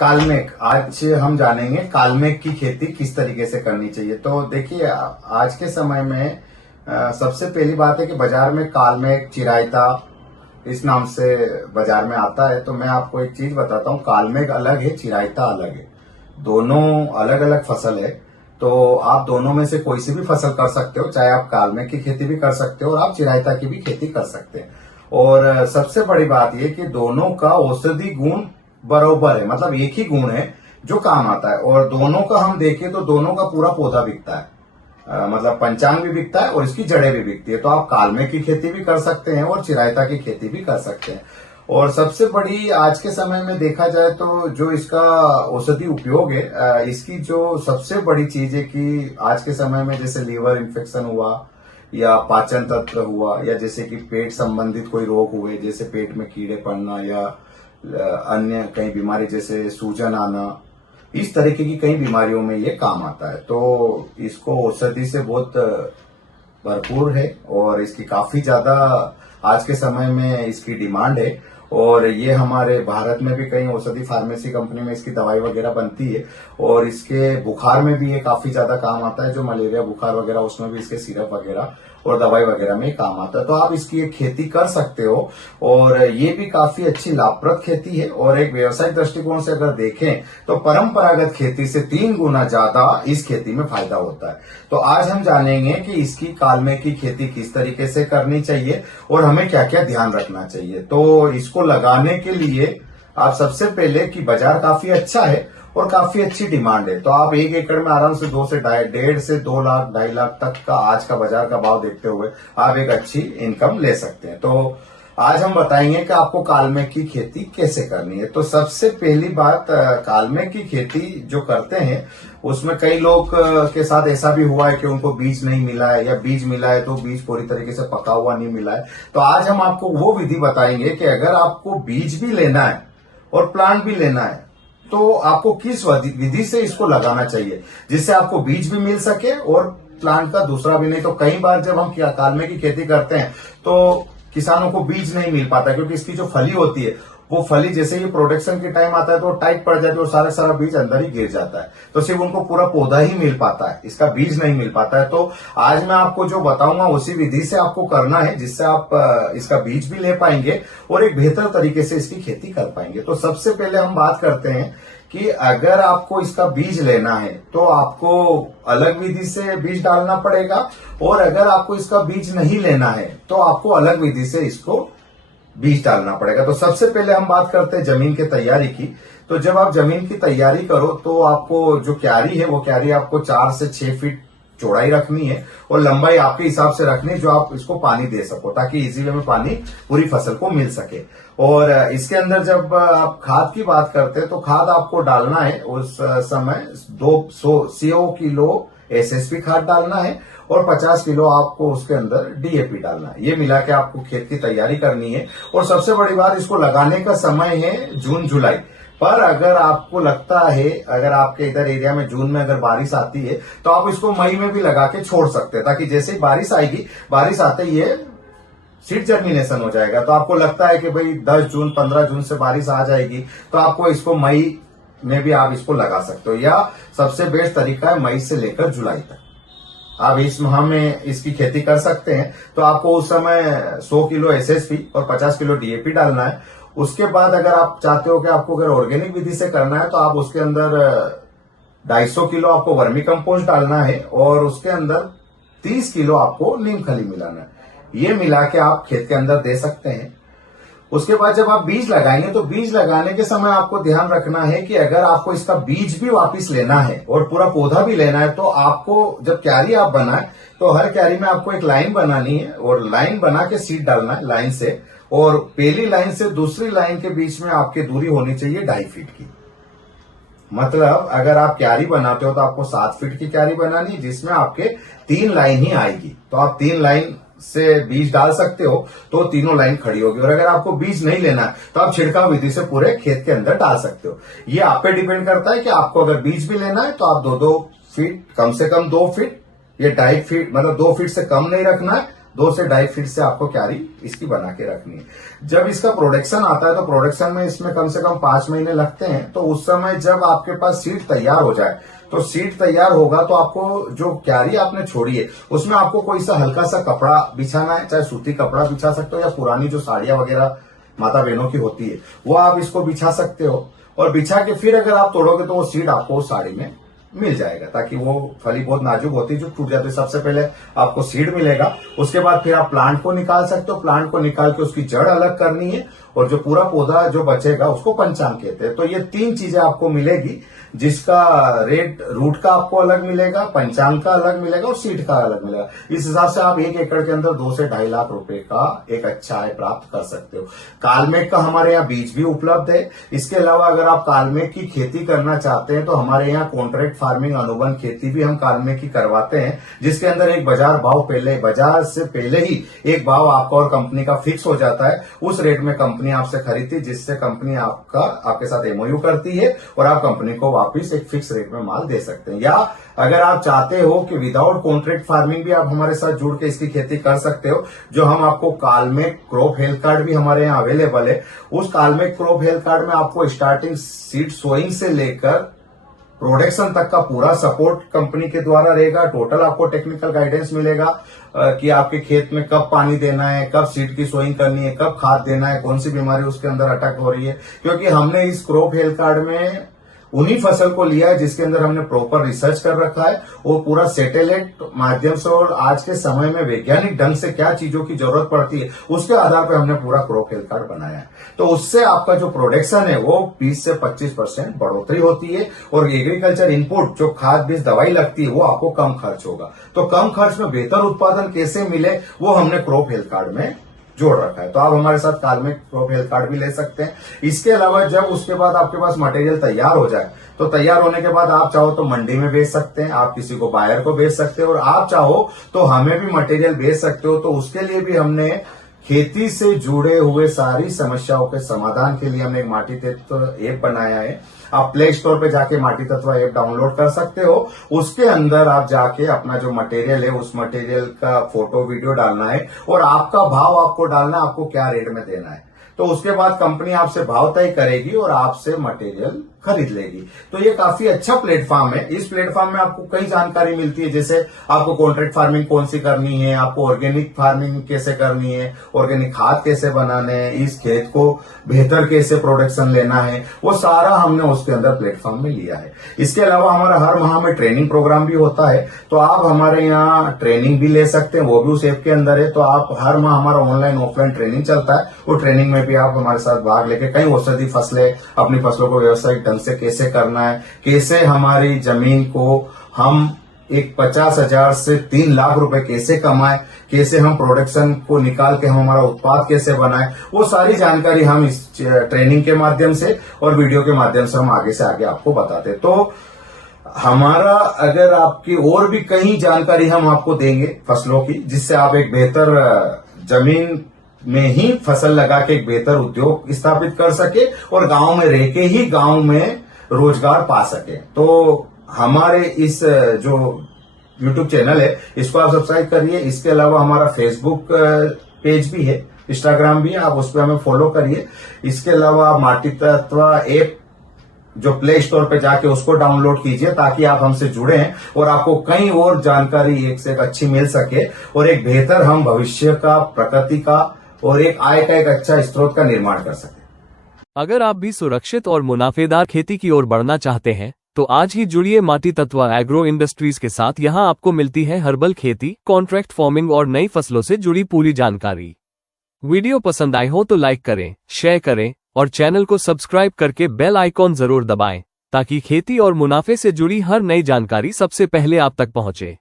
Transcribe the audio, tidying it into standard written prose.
कालमेघ, आज हम जानेंगे कालमेघ की खेती किस तरीके से करनी चाहिए। तो देखिए, आज के समय में सबसे पहली बात है कि बाजार में कालमेघ, चिरायता इस नाम से बाजार में आता है। तो मैं आपको एक चीज बताता हूँ, कालमेघ अलग है, चिरायता अलग है, दोनों अलग अलग फसल है। तो आप दोनों में से कोई सी भी फसल कर सकते हो, चाहे आप कालमेघ की खेती भी कर सकते हो और आप चिरायता की भी खेती कर सकते हैं। और सबसे बड़ी बात यह कि दोनों का औषधि गुण बराबर है, मतलब एक ही गुण है जो काम आता है। और दोनों का हम देखें तो दोनों का पूरा पौधा बिकता है, मतलब पंचांग भी बिकता है और इसकी जड़ें भी बिकती है। तो आप कालमेघ की खेती भी कर सकते हैं और चिरायता की खेती भी कर सकते हैं। और सबसे बड़ी आज के समय में देखा जाए तो जो इसका औषधि उपयोग है, इसकी जो सबसे बड़ी चीज है कि आज के समय में जैसे लीवर इन्फेक्शन हुआ या पाचन तंत्र हुआ या जैसे कि पेट संबंधित कोई रोग हुए, जैसे पेट में कीड़े पड़ना या अन्य कई बीमारी जैसे सूजन आना, इस तरीके की कई बीमारियों में ये काम आता है। तो इसको औषधि से बहुत भरपूर है और इसकी काफी ज्यादा आज के समय में इसकी डिमांड है। और ये हमारे भारत में भी कई औषधि फार्मेसी कंपनी में इसकी दवाई वगैरह बनती है और इसके बुखार में भी ये काफी ज्यादा काम आता है, जो मलेरिया बुखार वगैरह उसमें भी इसके सिरप वगैरह और दवाई वगैरह में काम आता है। तो आप इसकी एक खेती कर सकते हो और ये भी काफी अच्छी लाभप्रद खेती है। और एक व्यवसायिक दृष्टिकोण से अगर देखें तो परंपरागत खेती से 3 गुना ज्यादा इस खेती में फायदा होता है। तो आज हम जानेंगे कि इसकी कालमेघ की खेती किस तरीके से करनी चाहिए और हमें क्या क्या ध्यान रखना चाहिए। तो इसको लगाने के लिए आप सबसे पहले कि बाजार काफी अच्छा है और काफी अच्छी डिमांड है। तो आप 1 एकड़ में आराम से 2 से 1.5 से 2 लाख 2.5 लाख तक का आज का बाजार का भाव देखते हुए आप एक अच्छी इनकम ले सकते हैं। तो आज हम बताएंगे कि आपको कालमेघ की खेती कैसे करनी है। तो सबसे पहली बात, कालमेघ की खेती जो करते हैं उसमें कई लोग के साथ ऐसा भी हुआ है कि उनको बीज नहीं मिला है या बीज मिला है तो बीज पूरी तरीके से पका हुआ नहीं मिला है। तो आज हम आपको वो विधि बताएंगे कि अगर आपको बीज भी लेना है और प्लांट भी लेना है तो आपको किस विधि से इसको लगाना चाहिए जिससे आपको बीज भी मिल सके और प्लांट का दूसरा भी। नहीं तो कई बार जब हम कालमेघ की खेती करते हैं तो किसानों को बीज नहीं मिल पाता, क्योंकि इसकी जो फली होती है वो फली जैसे ही प्रोडक्शन के टाइम आता है तो टाइट पड़ जाती है और सारा बीज अंदर ही गिर जाता है। तो सिर्फ उनको पूरा पौधा ही मिल पाता है, इसका बीज नहीं मिल पाता है। तो आज मैं आपको जो बताऊंगा उसी विधि से आपको करना है जिससे आप इसका बीज भी ले पाएंगे और एक बेहतर तरीके से इसकी खेती कर पाएंगे। तो सबसे पहले हम बात करते हैं कि अगर आपको इसका बीज लेना है तो आपको अलग विधि से बीज डालना पड़ेगा, और अगर आपको इसका बीज नहीं लेना है तो आपको अलग विधि से इसको बीज डालना पड़ेगा। तो सबसे पहले हम बात करते हैं जमीन की तैयारी की। तो जब आप जमीन की तैयारी करो तो आपको जो क्यारी है वो क्यारी आपको 4 से 6 फीट चौड़ाई रखनी है और लंबाई आपके हिसाब से रखनी है, जो आप इसको पानी दे सको ताकि इजी वे में पानी पूरी फसल को मिल सके। और इसके अंदर जब आप खाद की बात करते हैं तो खाद आपको डालना है उस समय 200 किलो एसएसपी खाद डालना है और 50 किलो आपको उसके अंदर डीएपी डालना है। ये मिला के आपको खेत की तैयारी करनी है। और सबसे बड़ी बात, इसको लगाने का समय है जून जुलाई। पर अगर आपको लगता है, अगर आपके इधर एरिया में जून में अगर बारिश आती है तो आप इसको मई में भी लगा के छोड़ सकते हैं, ताकि जैसे ही बारिश आएगी, बारिश आते ही ये सीड जर्मिनेशन हो जाएगा। तो आपको लगता है कि भाई 10 जून 15 जून से बारिश आ जाएगी तो आपको इसको मई में भी आप इसको लगा सकते हो, या सबसे बेस्ट तरीका है मई से लेकर जुलाई तक आप इस माह में इसकी खेती कर सकते हैं। तो आपको उस समय 100 किलो एसएसपी और 50 किलो डीएपी डालना है। उसके बाद अगर आप चाहते हो कि आपको अगर ऑर्गेनिक विधि से करना है तो आप उसके अंदर 250 किलो आपको वर्मी कंपोस्ट डालना है और उसके अंदर 30 किलो आपको नीम खली मिलाना है। ये मिला के आप खेत के अंदर दे सकते हैं। उसके बाद जब आप बीज लगाएंगे तो बीज लगाने के समय आपको ध्यान रखना है कि अगर आपको इसका बीज भी वापस लेना है और पूरा पौधा भी लेना है तो आपको जब क्यारी आप बनाए तो हर क्यारी में आपको एक लाइन बनानी है और लाइन बना के सीड डालना है लाइन से। और पहली लाइन से दूसरी लाइन के बीच में आपकी दूरी होनी चाहिए 2.5 फीट की। मतलब अगर आप क्यारी बनाते हो तो आपको 7 फीट की क्यारी बनानी है जिसमें आपके 3 लाइन ही आएगी। तो आप 3 लाइन से बीज डाल सकते हो तो तीनों लाइन खड़ी होगी। और अगर आपको बीज नहीं लेना है तो आप छिड़काव विधि से पूरे खेत के अंदर डाल सकते हो। ये आप पे डिपेंड करता है कि आपको अगर बीज भी लेना है तो आप 2-2 फीट, कम से कम 2 फीट, ये 2.5 फीट, मतलब 2 फीट से कम नहीं रखना है 2 से 2.5 फीट से आपको क्यारी इसकी बना के रखनी है। जब इसका प्रोडक्शन आता है तो प्रोडक्शन में इसमें कम से कम 5 महीने लगते हैं। तो उस समय जब आपके पास सीड तैयार हो जाए, तो सीड तैयार होगा तो आपको जो क्यारी आपने छोड़ी है उसमें आपको कोई सा हल्का सा कपड़ा बिछाना है, चाहे सूती कपड़ा बिछा सकते हो या पुरानी जो साड़ियां वगैरह माता बहनों की होती है वो आप इसको बिछा सकते हो। और बिछा के फिर अगर आप तोड़ोगे तो वो सीड आपको उस साड़ी में मिल जाएगा, ताकि वो फली बहुत नाजुक होती है जो टूट जाती है। सबसे पहले आपको सीड मिलेगा, उसके बाद फिर आप प्लांट को निकाल सकते हो। प्लांट को निकाल के उसकी जड़ अलग करनी है और जो पूरा पौधा जो बचेगा उसको पंचांग कहते हैं। तो ये 3 चीजें आपको मिलेगी, जिसका रेट रूट का आपको अलग मिलेगा, पंचांग का अलग मिलेगा और सीड का अलग मिलेगा। इस हिसाब से आप 1 एकड़ के अंदर 2 से 2.5 लाख रुपए का एक अच्छा आय प्राप्त कर सकते हो। कालमेघ का हमारे यहाँ बीज भी उपलब्ध है। इसके अलावा अगर आप कालमेघ की खेती करना चाहते हैं तो हमारे यहाँ कॉन्ट्रैक्ट फार्मिंग अनुबंध खेती भी हम कालमेघ की करवाते हैं, जिसके अंदर एक बाजार भाव बाजार से पहले ही एक भाव आपका और कंपनी का फिक्स हो जाता है। उस रेट में कंपनी आपसे खरीदती है, जिससे कंपनी आपके साथ एमओयू करती है और आप कंपनी को वापिस एक फिक्स रेट में माल दे सकते हैं। या अगर आप चाहते हो कि विदाउट कॉन्ट्रैक्ट फार्मिंग भी आप हमारे साथ जुड़ के इसकी खेती कर सकते हो, जो हम आपको कालमेघ क्रॉप हेल्थ कार्ड भी हमारे यहाँ अवेलेबल है। उस कालमेघ क्रॉप हेल्थ कार्ड में आपको स्टार्टिंग सीड सोइंग से लेकर प्रोडक्शन तक का पूरा सपोर्ट कंपनी के द्वारा रहेगा। टोटल आपको टेक्निकल गाइडेंस मिलेगा कि आपके खेत में कब पानी देना है, कब सीड की सोइंग करनी है, कब खाद देना है, कौन सी बीमारी उसके अंदर अटैक हो रही है। क्योंकि हमने इस क्रॉप हेल्थ कार्ड में उन्हीं फसल को लिया है जिसके अंदर हमने प्रॉपर रिसर्च कर रखा है। वो पूरा सैटेलाइट माध्यम से और आज के समय में वैज्ञानिक ढंग से क्या चीजों की जरूरत पड़ती है उसके आधार पर हमने पूरा क्रॉप हेल्थ कार्ड बनाया है। तो उससे आपका जो प्रोडक्शन है वो 20 से 25% बढ़ोतरी होती है और एग्रीकल्चर इनपुट जो खाद बीज दवाई लगती है वो आपको कम खर्च होगा। तो कम खर्च में बेहतर उत्पादन कैसे मिले वो हमने क्रॉप हेल्थ कार्ड में जोड़ रखा है। तो आप हमारे साथ कालमेघ क्रॉप हेल्थ कार्ड भी ले सकते हैं। इसके अलावा जब उसके बाद आपके पास मटेरियल तैयार हो जाए तो तैयार होने के बाद आप चाहो तो मंडी में बेच सकते हैं, आप किसी को बायर को बेच सकते हो और आप चाहो तो हमें भी मटेरियल बेच सकते हो। तो उसके लिए भी हमने खेती से जुड़े हुए सारी समस्याओं के समाधान के लिए हमने एक माटी तत्व ऐप बनाया है। आप प्ले स्टोर पे जाके माटी तत्व ऐप डाउनलोड कर सकते हो। उसके अंदर आप जाके अपना जो मटेरियल है उस मटेरियल का फोटो वीडियो डालना है और आपका भाव आपको डालना है, आपको क्या रेट में देना है। तो उसके बाद कंपनी आपसे भाव तय करेगी और आपसे मटेरियल खरीद लेगी। तो ये काफी अच्छा प्लेटफॉर्म है। इस प्लेटफॉर्म में आपको कई जानकारी मिलती है, जैसे आपको कॉन्ट्रैक्ट फार्मिंग कौन सी करनी है, आपको ऑर्गेनिक फार्मिंग कैसे करनी है, ऑर्गेनिक खाद कैसे बनाने हैं, इस खेत को बेहतर कैसे प्रोडक्शन लेना है, वो सारा हमने उसके अंदर प्लेटफॉर्म में लिया है। इसके अलावा हमारा हर माह में ट्रेनिंग प्रोग्राम भी होता है, तो आप हमारे यहाँ ट्रेनिंग भी ले सकते हैं, वो भी उस ऐप के अंदर है। तो आप हर माह हमारा ऑनलाइन ऑफलाइन ट्रेनिंग चलता है, वो ट्रेनिंग में भी आप हमारे साथ भाग लेके कई औषधि फसलें अपनी फसलों को व्यवसायिक ढंग से कैसे करना है, कैसे हमारी जमीन को हम एक 50,000 से 3 लाख रुपए कैसे कमाए, कैसे हम प्रोडक्शन को निकाल के हम हमारा उत्पाद कैसे बनाए, वो सारी जानकारी हम इस ट्रेनिंग के माध्यम से और वीडियो के माध्यम से हम आगे से आगे आपको बताते हैं। तो हमारा अगर आपकी और भी कई जानकारी हम आपको देंगे फसलों की, जिससे आप एक बेहतर जमीन में ही फसल लगा के एक बेहतर उद्योग स्थापित कर सके और गांव में रह के ही गांव में रोजगार पा सके। तो हमारे इस जो YouTube चैनल है इसको आप सब्सक्राइब करिए। इसके अलावा हमारा फेसबुक पेज भी है, इंस्टाग्राम भी है, आप उस पर हमें फॉलो करिए। इसके अलावा आप माटी तत्व ऐप जो प्ले स्टोर पे जाके उसको डाउनलोड कीजिए ताकि आप हमसे जुड़े हैं और आपको कई और जानकारी एक से एक अच्छी मिल सके और एक बेहतर हम भविष्य का, प्रकृति का और एक आय का एक अच्छा स्रोत का निर्माण कर सके। अगर आप भी सुरक्षित और मुनाफेदार खेती की ओर बढ़ना चाहते हैं तो आज ही जुड़िए माटी तत्व एग्रो इंडस्ट्रीज के साथ। यहाँ आपको मिलती है हर्बल खेती, कॉन्ट्रैक्ट फार्मिंग और नई फसलों से जुड़ी पूरी जानकारी। वीडियो पसंद आए हो तो लाइक करें, शेयर करें और चैनल को सब्सक्राइब करके बेल आइकॉन जरूर दबाएं ताकि खेती और मुनाफे से जुड़ी हर नई जानकारी सबसे पहले आप तक पहुंचे।